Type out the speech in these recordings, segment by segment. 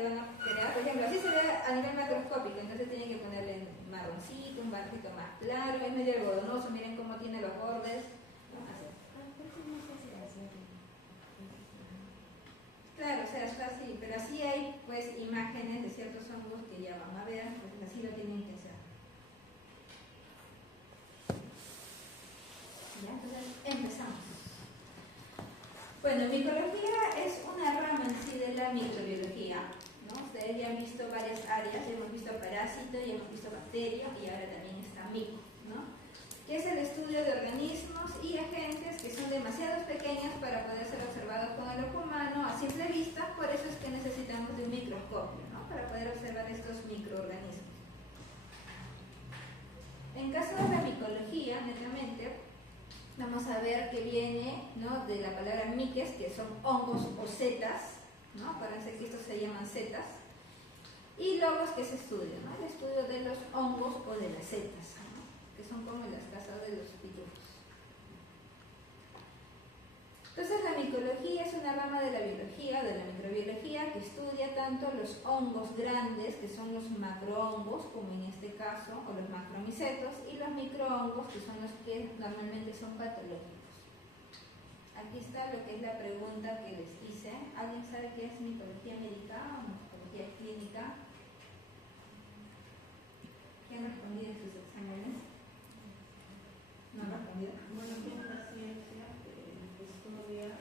que van a crear, por ejemplo, así se ve a nivel macroscópico, entonces tienen que ponerle marroncito, un barrito más claro, es medio algodonoso, miren cómo tiene los bordes. Así. Claro, o sea, está así, pero así hay pues imágenes de ciertos hongos que ya van a ver, pues así lo tienen que hacer. Ya, entonces empezamos. Bueno, micología es una rama en sí de la microbiología, ¿no? Ustedes ya han visto varias áreas, ya hemos visto parásito, ya hemos visto bacteria y ahora también está mico, ¿no? Que es el estudio de organismos y agentes que son demasiado pequeños para poder ser observados con el ojo humano a simple vista, por eso es que necesitamos de un microscopio, ¿no? Para poder observar estos microorganismos. En caso de la micología, netamente, vamos a ver que viene, ¿no?, de la palabra miques, que son hongos o setas, ¿no? Parece que estos se llaman setas. Y logos, que es estudio, ¿no? El estudio de los hongos o de las setas, ¿no? Que son como las casas de los pitufos. Entonces la micología es una rama de la biología, de la microbiología, que estudia tanto los hongos grandes, que son los macrohongos, como en este caso, o los macromicetos, y los microhongos, que son los que normalmente son patológicos. Aquí está lo que es la pregunta que les hice. ¿Alguien sabe qué es micología médica o micología clínica? ¿Quién respondió en sus exámenes? ¿No han respondido? Bueno, que es una ciencia que estudia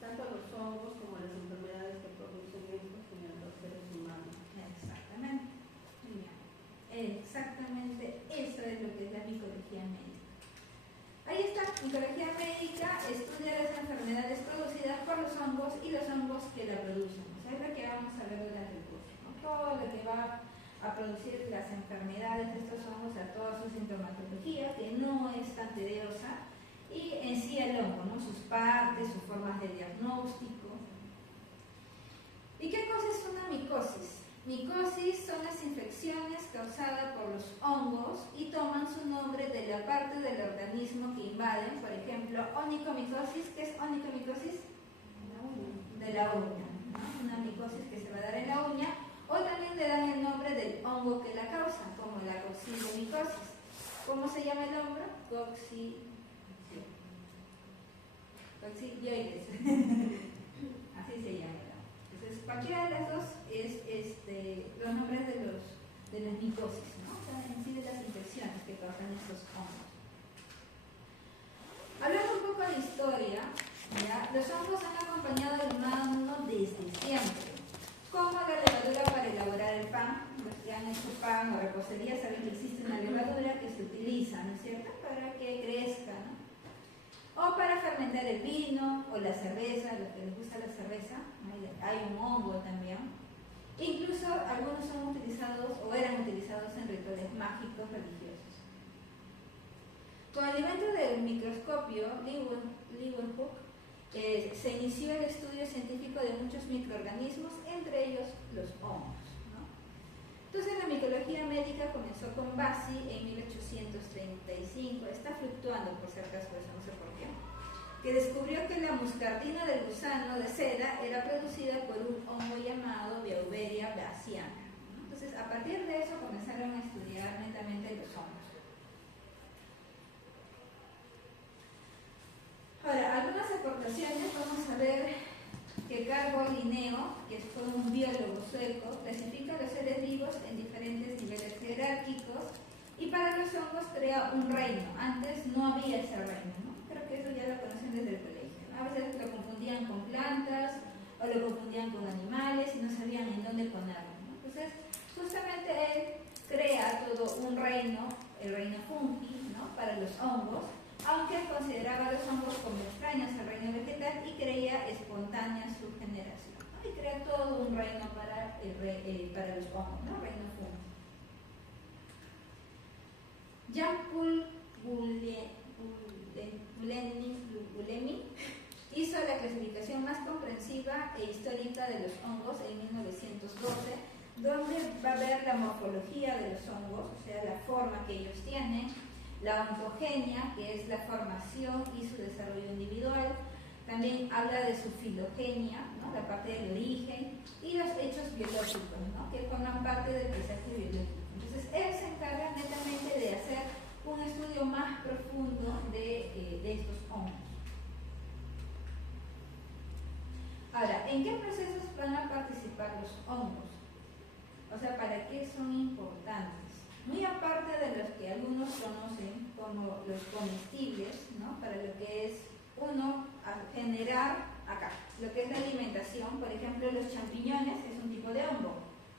tanto a los hongos como a las enfermedades que producen estos en los seres humanos. Exactamente. Exactamente, eso es lo que es la micología médica. Ahí está, micología médica estudia las enfermedades producidas por los hongos y los hongos que la producen. O sea, es lo que vamos a ver durante el curso, ¿no? Todo lo que va a producir las enfermedades de estos hongos, a toda su sintomatología, que no es tan tediosa, y en sí el hongo, ¿no? Sus partes, sus formas de diagnóstico. ¿Y qué cosa es una micosis? Micosis son las infecciones causadas por los hongos y toman su nombre de la parte del organismo que invaden. Por ejemplo, onicomicosis. ¿Qué es onicomicosis? De la uña, ¿no? Una micosis que se va a dar en la uña. O también le dan el nombre del hongo que la causa, como la coccidiomicosis. ¿Cómo se llama el hongo? Coccidioides. Así se llama. Entonces, cualquiera de las dos es los nombres de las micosis, ¿no? O sea, en sí de las infecciones que causan estos hongos. Hablando un poco de historia, ¿ya? Los hongos han acompañado al humano desde siempre. Como la levadura para elaborar el pan. Los que han hecho pan o repostería saben que existe una levadura que se utiliza, ¿no es cierto?, para que crezca, ¿no? O para fermentar el vino o la cerveza, a los que les gusta la cerveza, ¿no? Hay un hongo también. Incluso algunos son utilizados o eran utilizados en rituales mágicos religiosos. Con el invento del microscopio Leeuwenhoek, se inició el estudio científico de muchos microorganismos, entre ellos los hongos, ¿no? Entonces la micología médica comenzó con Bassi en 1835, está fluctuando por si acaso, eso no sé por qué, que descubrió que la muscardina del gusano de seda era producida por un hongo llamado Beauveria bassiana, ¿no? Entonces a partir de eso comenzaron a estudiar netamente los hongos. Ahora, algunas aportaciones, vamos a ver que Carlo Linneo, que fue un biólogo sueco, clasifica los seres vivos en diferentes niveles jerárquicos y para los hongos crea un reino. Antes no había ese reino, ¿no? Creo que eso ya lo conocen desde el colegio, ¿no? A veces lo confundían con plantas o lo confundían con animales y no sabían en dónde ponerlo, ¿no? Entonces, justamente él crea todo un reino, el reino fungi, ¿no?, para los hongos, aunque consideraba a los hongos como extraños al reino vegetal y creía espontánea su generación, ¿no? Y crea todo un reino para los hongos, ¿no? Reino fungi. Jean-Paul Boulemy hizo la clasificación más comprensiva e histórica de los hongos en 1912, donde va a ver la morfología de los hongos, o sea, la forma que ellos tienen, la ontogenia, que es la formación y su desarrollo individual. También habla de su filogenia, ¿no?, la parte del origen, y los biológicos, ¿no? Que forman parte del paisaje biológico. Entonces, él se encarga netamente de hacer un estudio más profundo de estos hongos. Ahora, ¿en qué procesos van a participar los hongos? O sea, ¿para qué son importantes? Muy aparte de los que algunos conocen como los comestibles, ¿no? Para lo que es uno, a generar acá, lo que es la alimentación, por ejemplo, los champiñones es un tipo de hongo,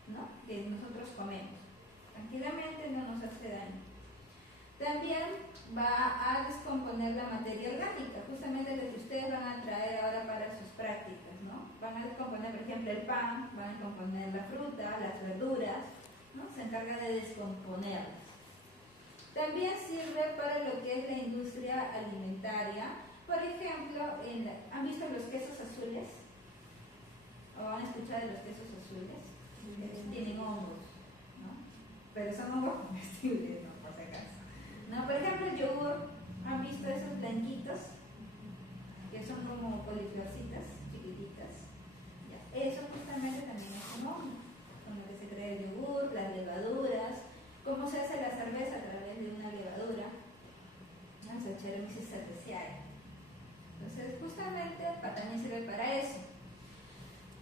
¿no? Que nosotros comemos. Tranquilamente no nos hace daño. También va a descomponer la materia orgánica, justamente lo que ustedes van a traer ahora para sus prácticas, ¿no? Van a descomponer, por ejemplo, el pan, van a descomponer la fruta, las verduras, ¿no? Se encarga de descomponerlas. También sirve para lo que es la industria alimentaria. Por ejemplo, ¿han visto los quesos azules? ¿O han escuchado de los quesos azules? Tienen hongos, ¿no? Pero son hongos comestibles, ¿no? Por si acaso. ¿No? Por ejemplo, el yogur, ¿han visto esos blanquitos? Que son como poliflorcitas chiquititas. Ya. Eso justamente también es un hongo, con lo que se crea el yogur, las levaduras, cómo se hace la cerveza a través de una levadura, ¿no? Saccharomyces cerevisiae. Entonces, justamente también sirve para eso.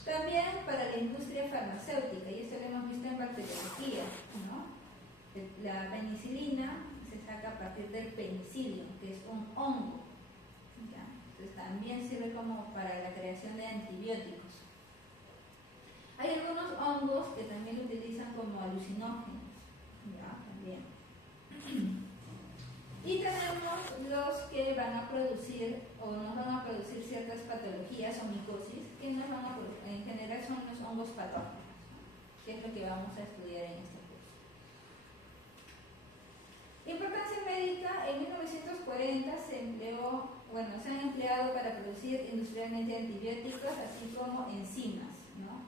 También para la industria farmacéutica, y esto lo hemos visto en bacteriología, ¿no? La penicilina se saca a partir del penicilio, que es un hongo. ¿Ya? Entonces también sirve como para la creación de antibióticos. Hay algunos hongos que también lo utilizan como alucinógenos. ¿Ya? También. Y tenemos los que van a producir o nos van a producir ciertas patologías o micosis que nos van a producir. En general son los hongos patógenos, ¿no? Que es lo que vamos a estudiar en este curso. Importancia médica, en 1940 se han empleado para producir industrialmente antibióticos, así como enzimas, ¿no?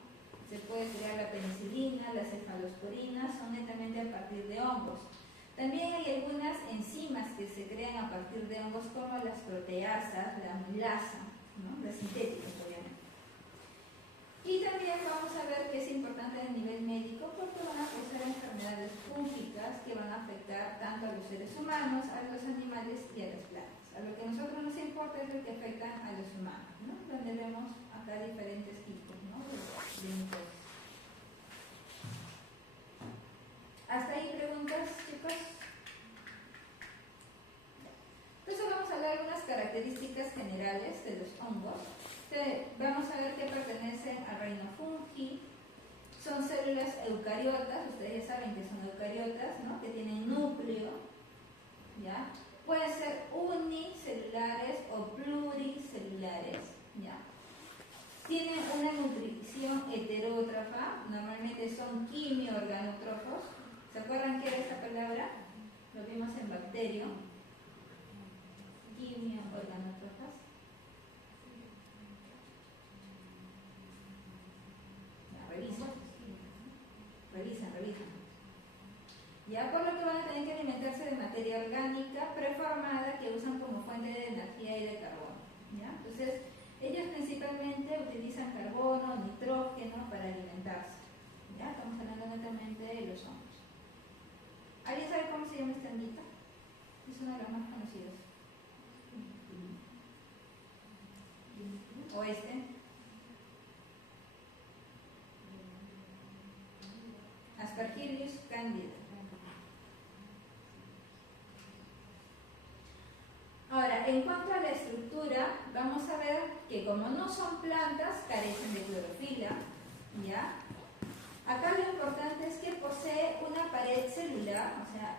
Se puede crear la penicilina, las cefalosporinas, son netamente a partir de hongos. También hay algunas enzimas que se crean a partir de hongos, como las proteasas, la amilasa, ¿no? Las sintéticas, obviamente. Y también vamos a ver que es importante a nivel médico porque van a causar enfermedades fúngicas que van a afectar tanto a los seres humanos, a los animales y a las plantas. A lo que a nosotros nos importa es lo que afecta a los humanos, ¿no? Donde vemos acá diferentes tipos, ¿no? de micosis. ¿Hasta ahí preguntas, chicos? Entonces vamos a hablar de algunas características generales de los hongos. Vamos a ver que pertenecen al reino fungi. Son células eucariotas, ustedes ya saben que son eucariotas, ¿no? Que tienen núcleo, ¿ya? Pueden ser unicelulares o pluricelulares, ¿ya? Tienen una nutrición heterótrofa, normalmente son quimio-organótrofos. ¿Se acuerdan qué era esa palabra? Lo vimos en bacterio. Quimio-organótrofas. Revisen. Ya, por lo que van a tener que alimentarse de materia orgánica preformada que usan como fuente de energía y de carbono. ¿Ya? Entonces, ellos principalmente utilizan carbono, nitrógeno para alimentarse. ¿Ya? Estamos hablando netamente de los hongos. ¿Alguien sabe cómo se llama esta honguita? Es una de las más conocidas. ¿O este? Aspergillus candida. Ahora, en cuanto a la estructura, vamos a ver que como no son plantas, carecen de clorofila, ¿ya? Acá lo importante es que posee una pared celular, o sea,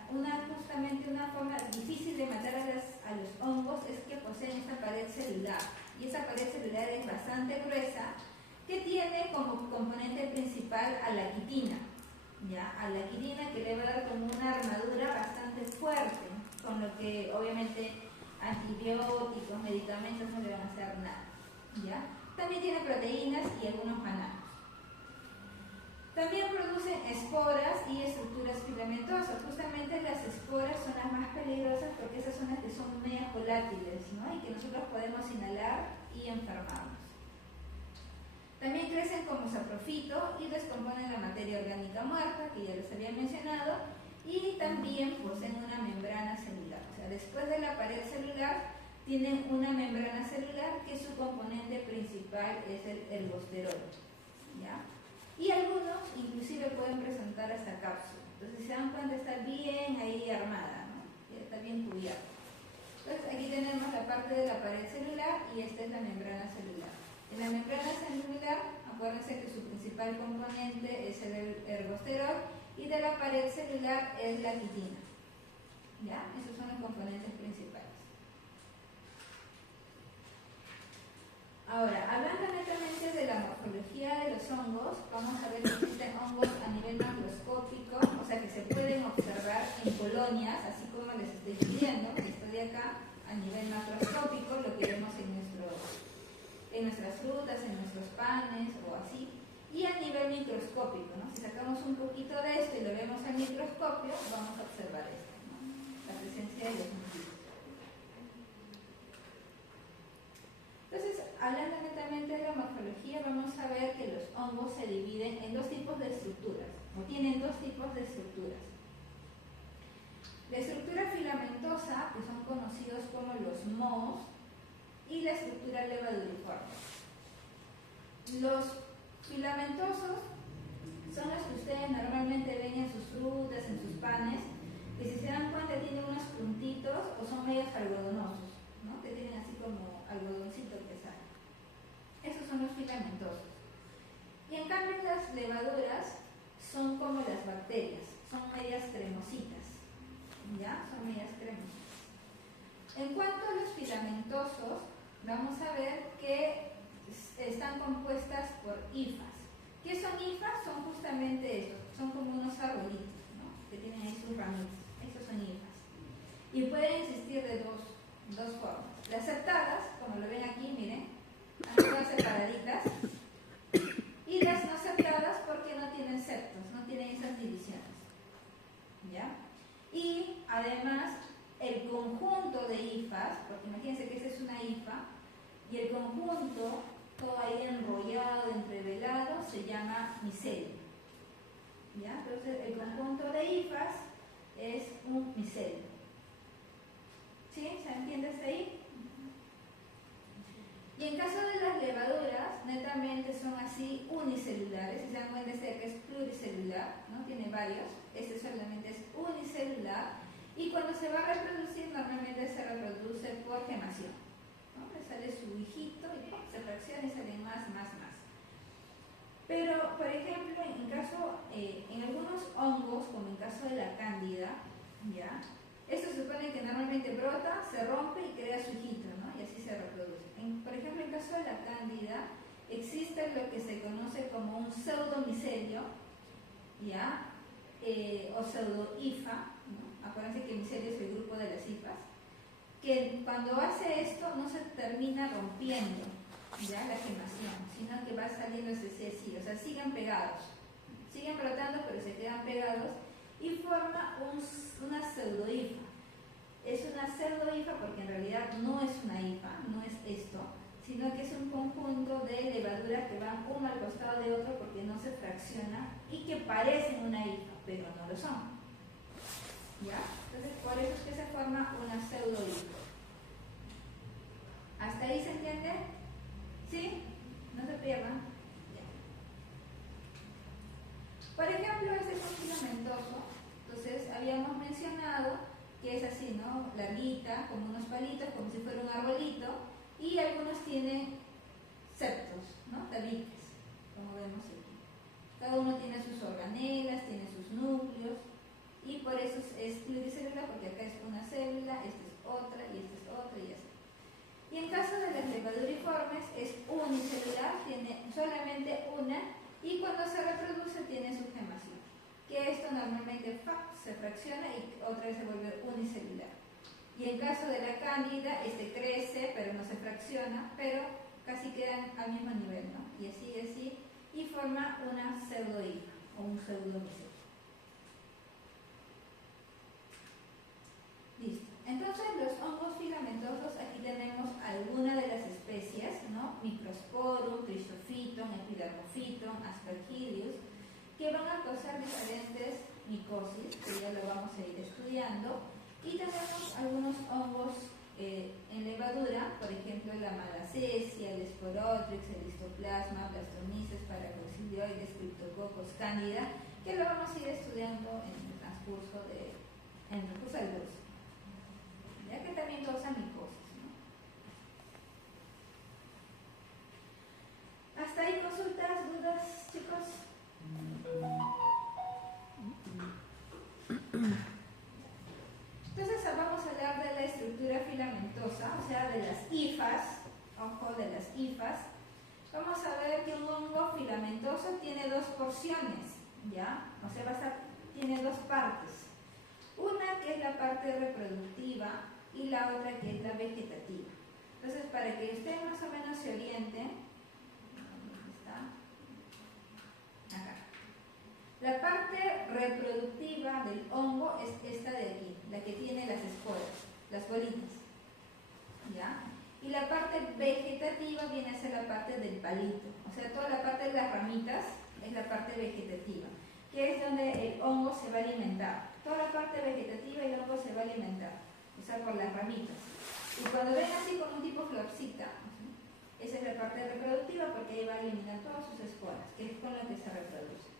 justamente una forma difícil de matar a los hongos es que poseen esta pared celular. Y esa pared celular es bastante gruesa, que tiene como componente principal a la quitina. ¿Ya? A la quitina, que le va a dar como una armadura bastante fuerte, con lo que obviamente antibióticos, medicamentos no le van a hacer nada. ¿Ya? También tiene proteínas y algunos bananos. También producen esporas y estructuras filamentosas. Justamente las esporas son las más peligrosas porque esas son las que son medias volátiles, ¿no? Y que nosotros podemos inhalar y enfermarnos. También crecen como saprofitas tristrofito y descomponen la materia orgánica muerta, que ya les había mencionado, y también poseen una membrana celular. O sea, después de la pared celular, tienen una membrana celular que su componente principal es el ergosterol, ¿ya? Y algunos inclusive pueden presentar hasta cápsula. Entonces, si se dan cuenta, está bien ahí armada, ¿no? Está bien cubierta. Entonces, aquí tenemos la parte de la pared celular y esta es la membrana celular. En la membrana celular, acuérdense que su principal componente es el ergosterol y de la pared celular es la quitina. ¿Ya? Esos son los componentes principales. Ahora, hablando netamente de la morfología de los hongos, vamos a ver que existen hongos a nivel macroscópico, o sea que se pueden observar en colonias, así como les estoy pidiendo, esto de acá, a nivel macroscópico, lo que vemos en nuestras frutas, en nuestros panes o así, y a nivel microscópico, ¿no? Si sacamos un poquito de esto y lo vemos al microscopio, vamos a observar esto, ¿no? La presencia de los nucleos. Entonces, hablando netamente de la morfología, vamos a ver que los hongos se dividen en dos tipos de estructuras, o tienen dos tipos de estructuras. La estructura filamentosa, que son conocidos como los mohos, y la estructura levaduriforme. Los filamentosos son los que ustedes normalmente ven en sus frutas, en sus panes, que si se dan cuenta tienen unos puntitos o son medios algodonosos, ¿no? Que tienen así como algodoncito que sale. Esos son los filamentosos. Y en cambio las levaduras son como las bacterias, son medias cremositas. ¿Ya? Son medias cremositas. En cuanto a los filamentosos, vamos a ver que están compuestas por hifas. ¿Qué son hifas? Son justamente esos, son como unos arbolitos, ¿no? Que tienen ahí sus ramitas. Esos son hifas. Y pueden existir de dos formas. Las septadas, como lo ven aquí, miren, están todas separaditas. Y las no septadas porque no tienen septos, no tienen esas divisiones. ¿Ya? Y además, el conjunto de hifas, porque imagínense que esta es una hifa, y el conjunto, todo ahí enrollado, entrevelado, se llama micelio. ¿Ya? Entonces, el conjunto de hifas es un micelio. ¿Sí? ¿Se entiende hasta ahí? Y en caso de las levaduras, netamente son así unicelulares. Si se dan cuenta, este que es pluricelular, ¿no? Tiene varios. Este solamente es unicelular. Y cuando se va a reproducir, normalmente se reproduce por gemación, ¿no? Le sale su hijito y ¡pum! Se fracciona y salen más. Pero, por ejemplo, en algunos hongos, como en caso de la cándida, ¿ya? Esto se supone que normalmente brota, se rompe y crea su hijito, ¿no? Y así se reproduce. Por ejemplo, en caso de la cándida, existe lo que se conoce como un pseudomicelio, ¿ya? O pseudohifa, ¿no? Acuérdense que micelio es el grupo de las hifas, que cuando hace esto no se termina rompiendo, ¿ya? La gemación, sino que va saliendo así, o sea, siguen pegados, siguen brotando pero se quedan pegados y forma una pseudohifa. Es una pseudohifa porque en realidad no es una hifa, no es esto, sino que es un conjunto de levaduras que van uno al costado de otro porque no se fracciona y que parecen una hifa, pero no lo son. ¿Ya? Entonces, por eso es que se forma una pseudohifa. ¿Hasta ahí se entiende? ¿Sí? No se pierdan. Ya. Por ejemplo, este es un filamentoso. Entonces, habíamos mencionado que es así, ¿no? Larguita, como unos palitos, como si fuera un arbolito, y algunos tienen septos, ¿no? Tabiques, como vemos aquí. Cada uno tiene sus organelas, tiene sus núcleos, y por eso es pluricelular, porque acá es una célula, esta es otra, y esta es otra, y así. Y en caso de las levaduriformes es unicelular, tiene solamente una, y cuando se reproduce tiene su gemación. Que esto normalmente se fracciona y otra vez se vuelve unicelular. Y en caso de la cándida, este crece, pero no se fracciona, pero casi quedan al mismo nivel, ¿no? Y así, y forma una pseudohifa o un pseudomicelio. Listo. Entonces, los hongos filamentosos, aquí tenemos algunas de las especies, ¿no? Microsporum, Trichophyton, Epidermophyton, Aspergillus. aspergillius, que van a causar diferentes micosis, que ya lo vamos a ir estudiando. Y tenemos algunos hongos en levadura, por ejemplo la malacesia, el esporotrix, el histoplasma, Blastomyces, Paracoccidioides, Cryptococcus, Candida, que lo vamos a ir estudiando en el transcurso del curso, ya que también causa micosis, ¿no? ¿Hasta ahí consultas, dudas, chicos? Entonces vamos a hablar de la estructura filamentosa, o sea, de las hifas, ojo, de las hifas. Vamos a ver que un hongo filamentoso tiene dos porciones, ¿ya? O sea, tiene dos partes. Una que es la parte reproductiva y la otra que es la vegetativa. Entonces, para que ustedes más o menos se orienten, ¿dónde está? Acá. La parte reproductiva del hongo es esta de aquí, la que tiene las esporas, las bolitas, ¿ya? Y la parte vegetativa viene a ser la parte del palito, o sea, toda la parte de las ramitas es la parte vegetativa, que es donde el hongo se va a alimentar. Toda la parte vegetativa el hongo se va a alimentar, o sea, por las ramitas. Y cuando ven así como un tipo florcita, ¿sí? Esa es la parte reproductiva porque ahí va a eliminar todas sus esporas, que es con lo que se reproduce.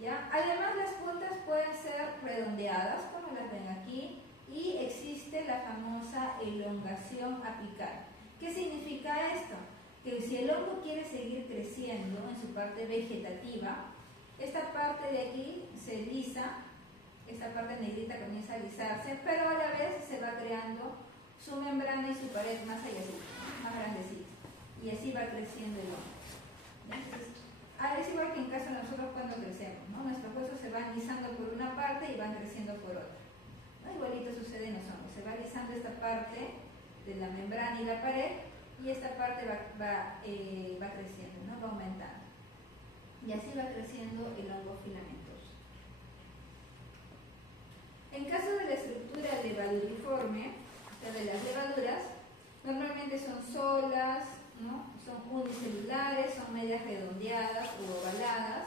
¿Ya? Además, las puntas pueden ser redondeadas, como las ven aquí, y existe la famosa elongación apical. ¿Qué significa esto? Que si el hongo quiere seguir creciendo en su parte vegetativa, esta parte de aquí se lisa, esta parte negrita comienza a alisarse, pero a la vez se va creando su membrana y su pared más allá, más grandecita, y así va creciendo el hongo. Entonces, es igual que en caso de nosotros cuando crecemos, ¿no? Nuestros huesos se van alisando por una parte y van creciendo por otra, ¿no? Igualito sucede en los hongos, se va alisando esta parte de la membrana y la pared y esta parte va creciendo, ¿no? Va aumentando. Y así va creciendo el hongo filamentoso. En caso de la estructura levaduriforme, o sea, de las levaduras, normalmente son solas, ¿no? Son unicelulares, son medias redondeadas o ovaladas.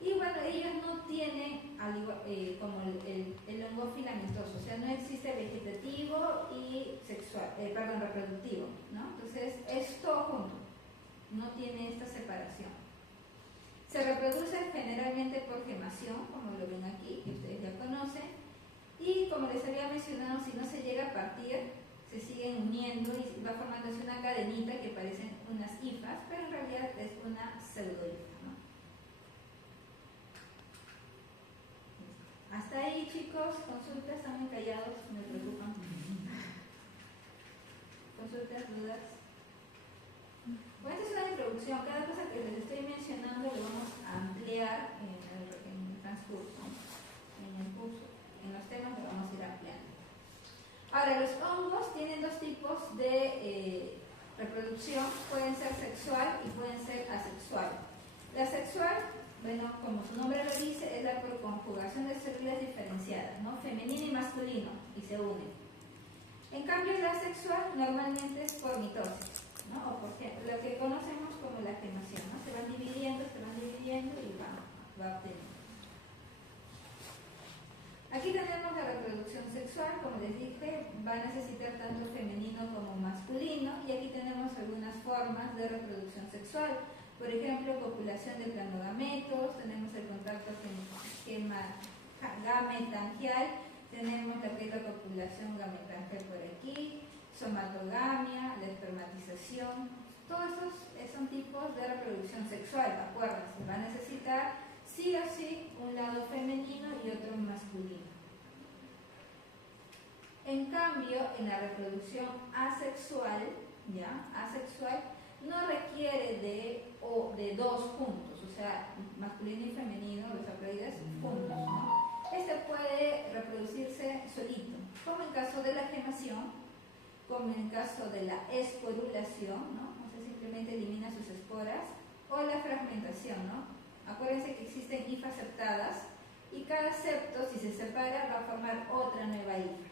Y bueno, ellos no tienen, como el hongo filamentoso, o sea, no existe vegetativo y reproductivo, ¿no? Entonces, es todo junto, no tiene esta separación. Se reproduce generalmente por gemación, como lo ven aquí, que ustedes ya conocen, y como les había mencionado, si no se llega a partir, se siguen uniendo y va formándose una cadenita que parecen unas hifas, pero en realidad es una pseudohifa, ¿no? Hasta ahí, chicos, consultas, están muy callados, me preocupan. ¿Consultas, dudas? Bueno, esta es una introducción, cada cosa que les estoy mencionando lo vamos a ampliar en el transcurso, en el curso, en los temas lo vamos a ir ampliando. Ahora, los hongos tienen dos tipos de reproducción, pueden ser sexual y pueden ser asexual. La sexual, bueno, como su nombre lo dice, es la conjugación de células diferenciadas, ¿no? Femenino y masculino, y se unen. En cambio, la asexual normalmente es por mitosis, ¿no? O porque lo que conocemos como la gemación, ¿no? Se van dividiendo y va obteniendo. Aquí tenemos la reproducción sexual, como les dije, va a necesitar tanto femenino como masculino, y aquí tenemos algunas formas de reproducción sexual. Por ejemplo, copulación de planogametos, tenemos el contacto gametangial, tenemos lo que es la copulación gametangial por aquí, somatogamia, la espermatización. Todos estos son tipos de reproducción sexual, acuérdense, va a necesitar sí o sí un lado femenino y otro masculino. En cambio, en la reproducción asexual, no requiere de dos juntos, o sea, masculino y femenino, los haploides juntos, ¿no? Este puede reproducirse solito, como en caso de la gemación, como en caso de la esporulación, ¿no? O sea, simplemente elimina sus esporas, o la fragmentación, ¿no? Acuérdense que existen hifas septadas y cada septo, si se separa, va a formar otra nueva hifa.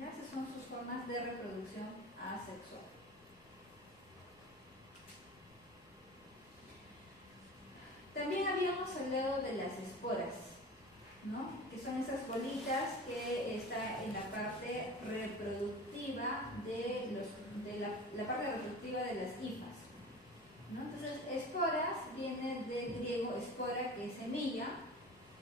¿Ya? Esas son sus formas de reproducción asexual. hablado de las esporas, ¿no? Que son esas bolitas que están en la parte reproductiva la parte reproductiva de las hifas, ¿no? Entonces, esporas viene del griego espora, que es semilla,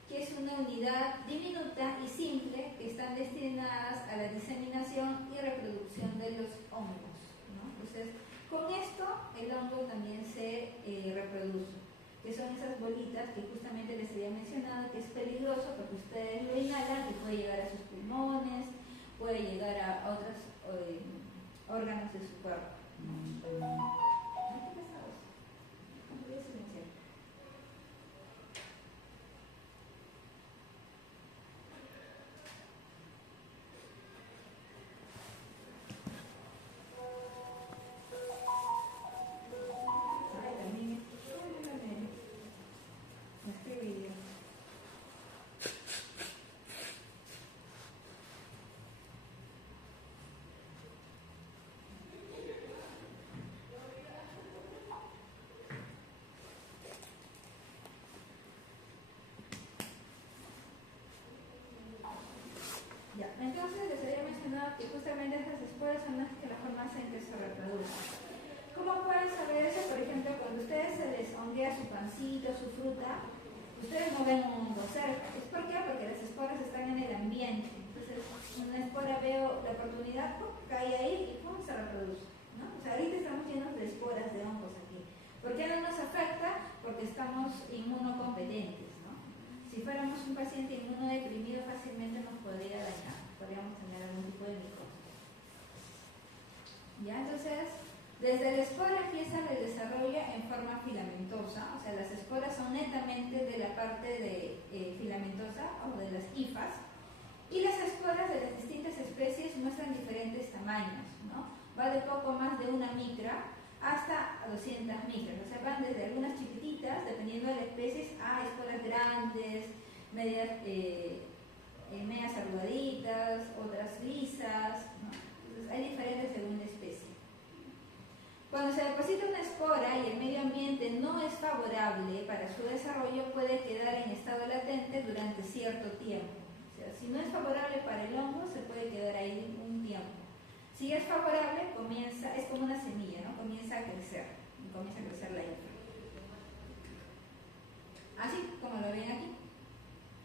que es una unidad diminuta y simple que están destinadas a la diseminación y reproducción de los hongos, ¿no? Entonces, con esto el hongo también se reproduce, que son esas bolitas que justamente les había mencionado, que es peligroso porque ustedes lo inhalan y puede llegar a sus pulmones, puede llegar a otros órganos de su cuerpo. Ay, qué pesados. Voy a silenciar. Ay, también me escribí. Ya, entonces les había mencionado que justamente estas esporas son las que la forma hacen que se reproduzcan. ¿Cómo pueden saber eso? Por ejemplo, cuando ustedes se les honguea su pancito, su fruta, ustedes no ven un hongo cerca. ¿Es por qué? Porque las esporas están en el ambiente. Entonces, una espora veo la oportunidad, ¡pum!, cae ahí y ¡pum!, se reproduce, ¿no? O sea, ahorita estamos llenos de esporas de hongos aquí. ¿Por qué no nos afecta? Porque estamos inmunocompetentes, ¿no? Si fuéramos un paciente inmunodeprimido, fácilmente nos podría dañar, podríamos tener algún tipo de micosis. ¿Ya? Entonces, desde la espora empieza el desarrollo en forma filamentosa, o sea, las esporas son netamente de la parte de filamentosa o de las hifas, y las esporas de las distintas especies muestran diferentes tamaños, ¿no? Va de poco más de 1 micra hasta 200 micras, o sea, van desde algunas chiquititas, dependiendo de la especie, a esporas grandes, medias arrugaditas, otras lisas, ¿no? Entonces, hay diferentes según la especie. Cuando se deposita una espora y el medio ambiente no es favorable para su desarrollo, puede quedar en estado latente durante cierto tiempo. O sea, si no es favorable para el hongo, se puede quedar ahí un tiempo. Si es favorable, es como una semilla, ¿no? Comienza a crecer la hifra. Así como lo ven aquí.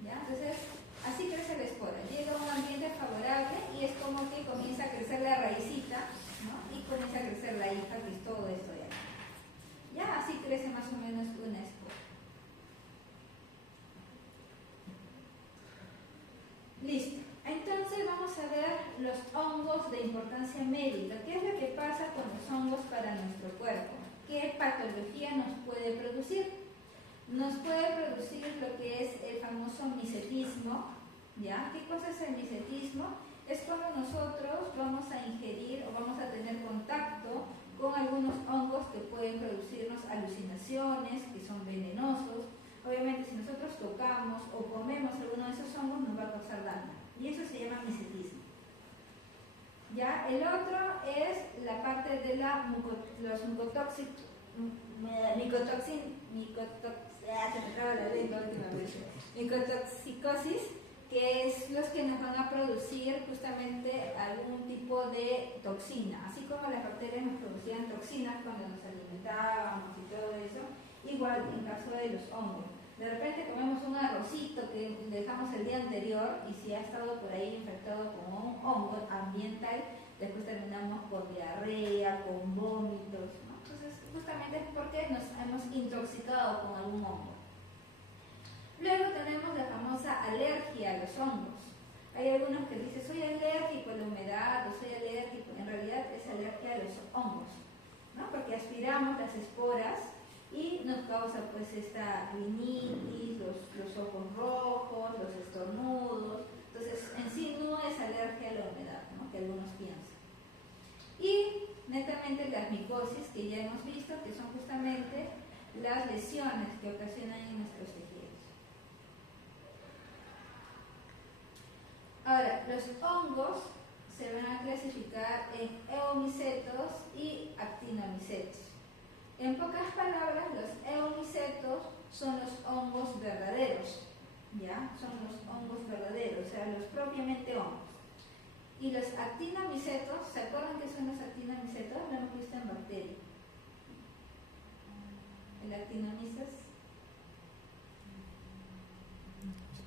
¿Ya? Entonces, así crece la espora. Llega a un ambiente favorable y es como que comienza a crecer la raicita, ¿no? Y comienza a crecer la hija, que es todo esto de aquí. Ya, así crece más o menos una espora. Listo. Entonces vamos a ver los hongos de importancia médica. ¿Qué es lo que pasa con los hongos para nuestro cuerpo? ¿Qué patología nos puede producir? Nos puede producir lo que es el famoso misetismo, ¿ya? ¿Qué cosa es el misetismo? Es cuando nosotros vamos a ingerir o vamos a tener contacto con algunos hongos que pueden producirnos alucinaciones, que son venenosos. Obviamente, si nosotros tocamos o comemos alguno de esos hongos, nos va a causar daño. Y eso se llama misetismo. ¿Ya? El otro es la parte de los micotoxicosis, que es los que nos van a producir justamente algún tipo de toxina. Así como las bacterias nos producían toxinas cuando nos alimentábamos y todo eso, igual en caso de los hongos. De repente comemos un arrocito que dejamos el día anterior y si ha estado por ahí infectado con un hongo ambiental, después terminamos con diarrea, con vómitos, ¿no? Entonces, justamente es porque nos hemos intoxicado con algún hongo. Luego tenemos la famosa alergia a los hongos. Hay algunos que dicen, soy alérgico a la humedad o soy alérgico. En realidad es alergia a los hongos, ¿no? Porque aspiramos las esporas y nos causa pues esta rinitis, los ojos rojos, los estornudos. Entonces, en sí no es alergia a la humedad, ¿no?, que algunos piensan. Y netamente las micosis, que ya hemos visto, que son justamente las lesiones que ocasionan en nuestros tejidos. Ahora, los hongos se van a clasificar en eomicetos y actinomicetos. En pocas palabras, los eomicetos son los hongos verdaderos, ¿ya? Son los hongos verdaderos, o sea, los propiamente hongos. Y los actinomicetos, ¿se acuerdan qué son los actinomicetos? Lo hemos visto en bacterias. El actinomyces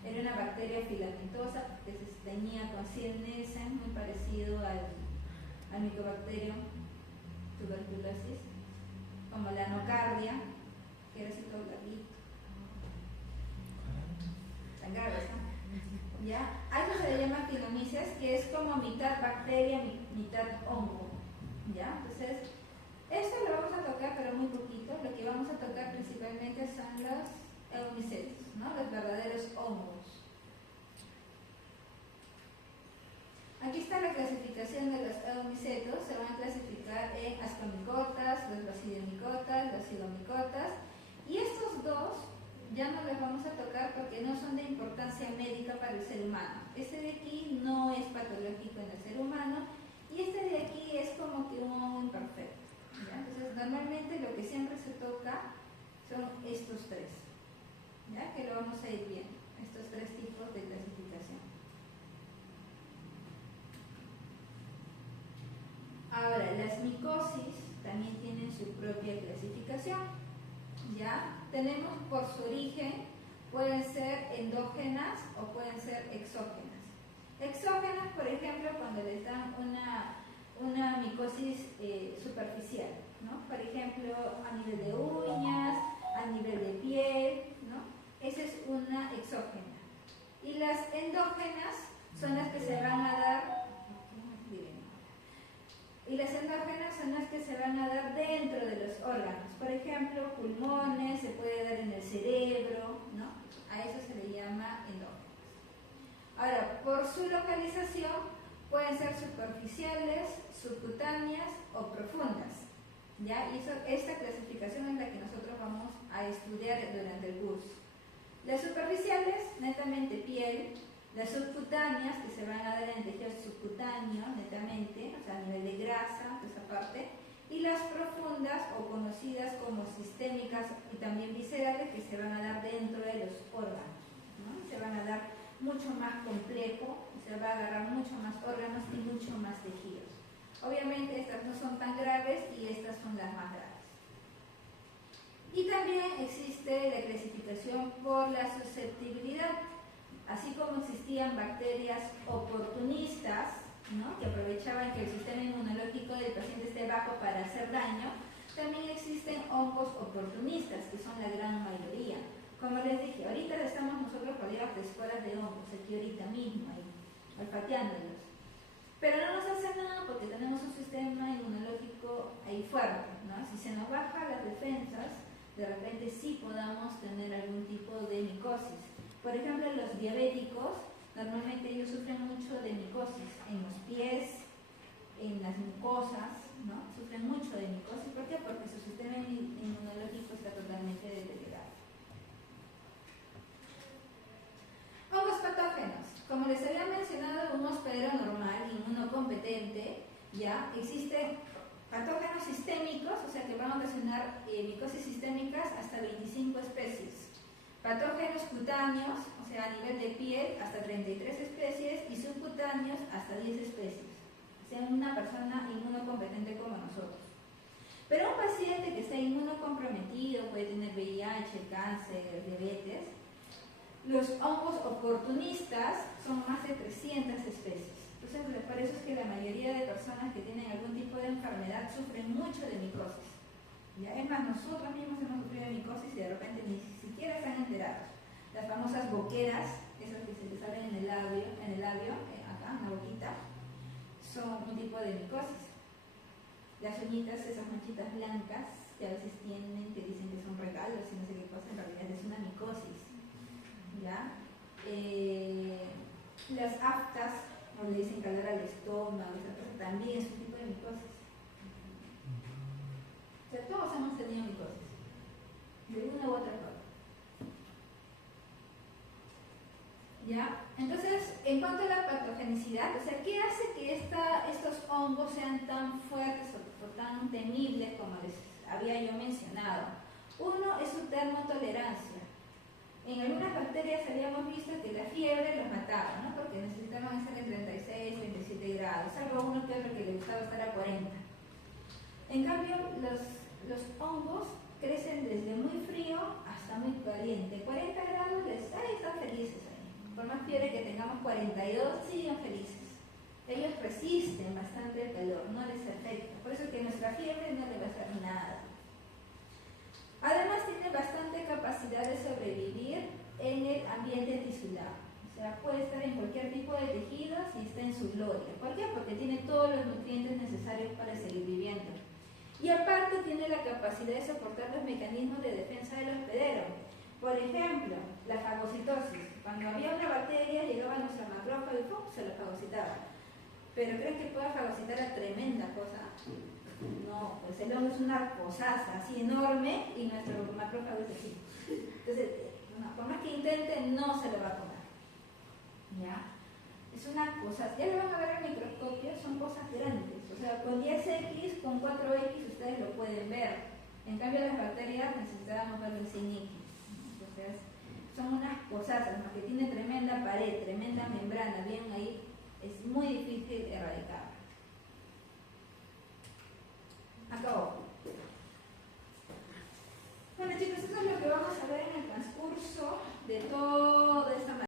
era una bacteria filamentosa que se tenía con 100 Nielsen, muy parecido al Mycobacterium tuberculosis, como la anocardia, que era así todo larguito. Tan grave, ¿no? ¿Ya? A eso se le llama actinomyces, que es como mitad bacteria, mitad hongo. ¿Ya? Entonces, esto lo vamos a tocar, pero muy poquito. Lo que vamos a tocar principalmente son los eumicetos, ¿no? Los verdaderos hongos. Aquí está la clasificación de los eumicetos. Se van a clasificar en ascomicotas, los basidiomicotas, los sidomicotas. Y estos dos ya no los vamos a tocar porque no son de importancia médica para el ser humano. Este de aquí no es patológico en el ser humano y este de aquí es como que un hongo imperfecto, ¿ya? Entonces, normalmente lo que siempre se toca son estos tres, ¿ya? Que lo vamos a ir viendo, estos tres tipos de clasificación. Ahora, las micosis también tienen su propia clasificación, ¿ya? Tenemos por su origen, pueden ser endógenas o pueden ser exógenas. Exógenas, por ejemplo, cuando les dan una micosis superficial, ¿no? Por ejemplo, a nivel de uñas, a nivel de piel, ¿no? Esa es una exógena. Y las endógenas son las que se van a dar, y las endógenas son las que se van a dar dentro de los órganos. Por ejemplo, pulmones, se puede dar en el cerebro, ¿no? A eso se le llama endógenas. Ahora, por su localización, pueden ser superficiales, subcutáneas o profundas, ¿ya? Y esta clasificación es la que nosotros vamos a estudiar durante el curso. Las superficiales, netamente piel. Las subcutáneas, que se van a dar en el tejido subcutáneo, netamente, o sea, a nivel de grasa, esa parte. Y las profundas, o conocidas como sistémicas y también viscerales, que se van a dar dentro de los órganos, ¿no? Se van a dar mucho más complejo, se va a agarrar mucho más órganos y mucho más tejidos. Obviamente estas no son tan graves y estas son las más graves. Y también existe la clasificación por la susceptibilidad. Así como existían bacterias oportunistas, ¿no? Que aprovechaban que el sistema inmunológico del paciente esté bajo para hacer daño, también existen hongos oportunistas, que son la gran mayoría. Como les dije, ahorita estamos nosotros colegas de escuelas de hongos, aquí ahorita mismo, ahí, olfateándolos. Pero no nos hace nada porque tenemos un sistema inmunológico ahí fuerte, ¿no? Si se nos bajan las defensas, de repente sí podamos tener algún tipo de micosis. Por ejemplo, los diabéticos, normalmente ellos sufren mucho de micosis en los pies, en las mucosas, ¿no? Sufren mucho de micosis. ¿Por qué? Porque su sistema inmunológico está totalmente deteriorado. Hongos patógenos. Como les había mencionado, un hospedero normal, inmunocompetente, ¿ya? Existen patógenos sistémicos, o sea que van a ocasionar micosis sistémicas hasta 25 especies. Patógenos cutáneos, o sea, a nivel de piel, hasta 33 especies, y subcutáneos, hasta 10 especies. O sea, una persona inmunocompetente como nosotros. Pero un paciente que está inmunocomprometido, puede tener VIH, cáncer, diabetes, los hongos oportunistas son más de 300 especies. Entonces, por eso es que la mayoría de personas que tienen algún tipo de enfermedad sufren mucho de micosis. ¿Ya? Es más, nosotros mismos hemos sufrido de micosis y de repente ni siquiera están enterados. Las famosas boqueras, esas que se les salen en el labio, acá en la boquita, son un tipo de micosis. Las uñitas, esas manchitas blancas que a veces tienen, que dicen que son regalos y no sé qué cosa, en realidad es una micosis, ¿ya? Las aftas, o le dicen calor al estómago, esa cosa, también es un tipo de micosis. O sea, todos hemos tenido micosis, de una u otra forma. ¿Ya? Entonces, en cuanto a la patogenicidad, o sea, ¿qué hace que estos hongos sean tan fuertes o tan temibles como les había yo mencionado? Uno es su termotolerancia. En algunas bacterias habíamos visto que la fiebre los mataba, ¿no? Porque necesitaban estar en 36, 37 grados, salvo uno que otro que le gustaba estar a 40. En cambio, los hongos crecen desde muy frío hasta muy caliente. 40 grados, están felices ahí. Por más fiebre que tengamos 42, siguen felices. Ellos resisten bastante el calor, no les afecta. Por eso que nuestra fiebre no le va a hacer nada. Además tiene bastante capacidad de sobrevivir en el ambiente tisular. O sea, puede estar en cualquier tipo de tejido si está en su gloria. ¿Por qué? Porque tiene todos los nutrientes necesarios para seguir viviendo. Y aparte tiene la capacidad de soportar los mecanismos de defensa del hospedero. Por ejemplo, la fagocitosis. Cuando había una bacteria, llegaba nuestro macrófago y ¡pum!, se lo fagocitaba. ¿Pero creen que pueda fagocitar a tremenda cosa? No, pues el hongo es una cosaza así enorme y nuestro macrófago es así. Entonces, no, por más que intente, no se lo va a comer. ¿Ya? Es una cosa, ya lo van a ver al microscopio, son cosas grandes. O sea, con 10X, con 4X ustedes lo pueden ver. En cambio, las bacterias necesitábamos verlo sin X. Entonces, son unas cosas, ¿no?, que tienen tremenda pared, tremenda membrana, bien ahí, es muy difícil erradicar.